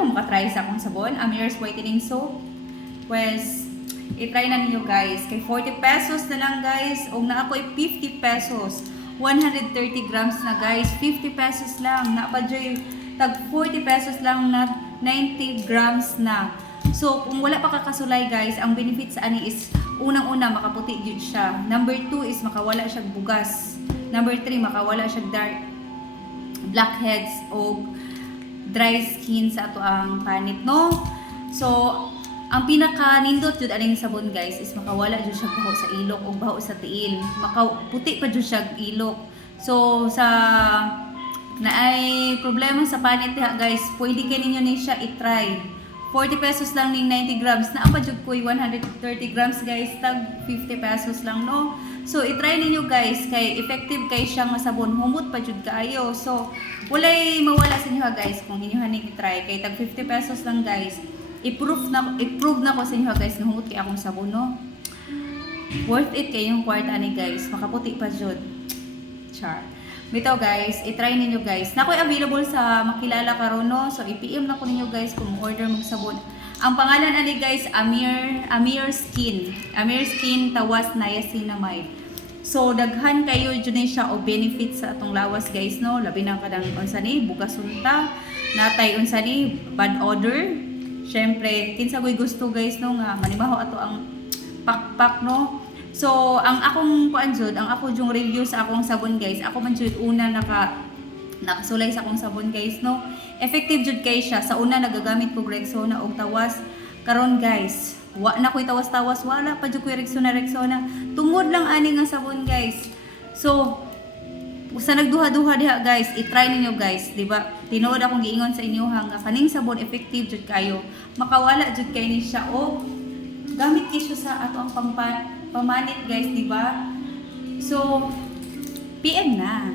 mo makatry sa akong sabon, Amyers Whitening Soap. Pues, i-try na ninyo guys. Kay 40 pesos na lang guys. O na ako 50 pesos. 130 grams na guys. 50 pesos lang. Napadyoy tag 40 pesos lang na 90 grams na. So, kung wala pa kakasulay guys, ang benefit sa ani is unang-una makaputi yun siya. Number 2 is makawala siya bugas. Number 3 makawala siya dark blackheads o dry skin sa ato ang panit, no? So, ang pinaka nindot jud aning sabon guys is makawala jud siya baho sa ilok o baho sa tiil. Makaputi pa jud siya ilok. So, sa naay problema sa panit ha guys, pwede kay ninyo ni siya i-try. 40 pesos lang ning 90 grams. Na pa jud ko'y 130 grams guys, tag 50 pesos lang, no? So, i-try ninyo guys, kay effective kay siya nga sabon. Humot pa jud kaayo. So, walay mawala sa inyo guys kung inyo haning i-try. Kay tag 50 pesos lang guys. I-prove na ko sa inyo guys na humot kay akong sabon, no? Worth it kay yung kwarta ni guys. Makaputi pa jud. Char. Bitaw guys, i-try ninyo guys. Nakoy available sa makilala karon, no? So i-PM na ko ninyo guys kung order mong sabon. Ang pangalan ani guys, Amir Skin. Amir Skin tawas niacinamide. So daghan kayo jud ni siya og benefits sa atong lawas guys, no? Labi na kadang unsa ni bugas unta, natay unsa ni bad odor. Syempre, kinsa ko'y gusto guys, no, nga manimaho ato ang pakpak, no? So, ang akong kuan jud, ang ako yung review sa akong sabon guys. Ako man jud una nakasulay sa akong sabon guys, no. Effective jud kay siya. Sa una nagagamit ko Rexona og tawas. Karon guys, wa na ko'y tawas-tawas, wala pa jud ko'y Rexona. Tungod lang ani nga sabon guys. So, sa nagduha-duha diha guys, i-try ninyo guys, di ba? Tinuod akong giingon sa inyo nga kaning sabon effective jud kayo. Makawala jud kay ni siya o gamit kay siya sa ato ang pamanit guys, di ba? So, PM na.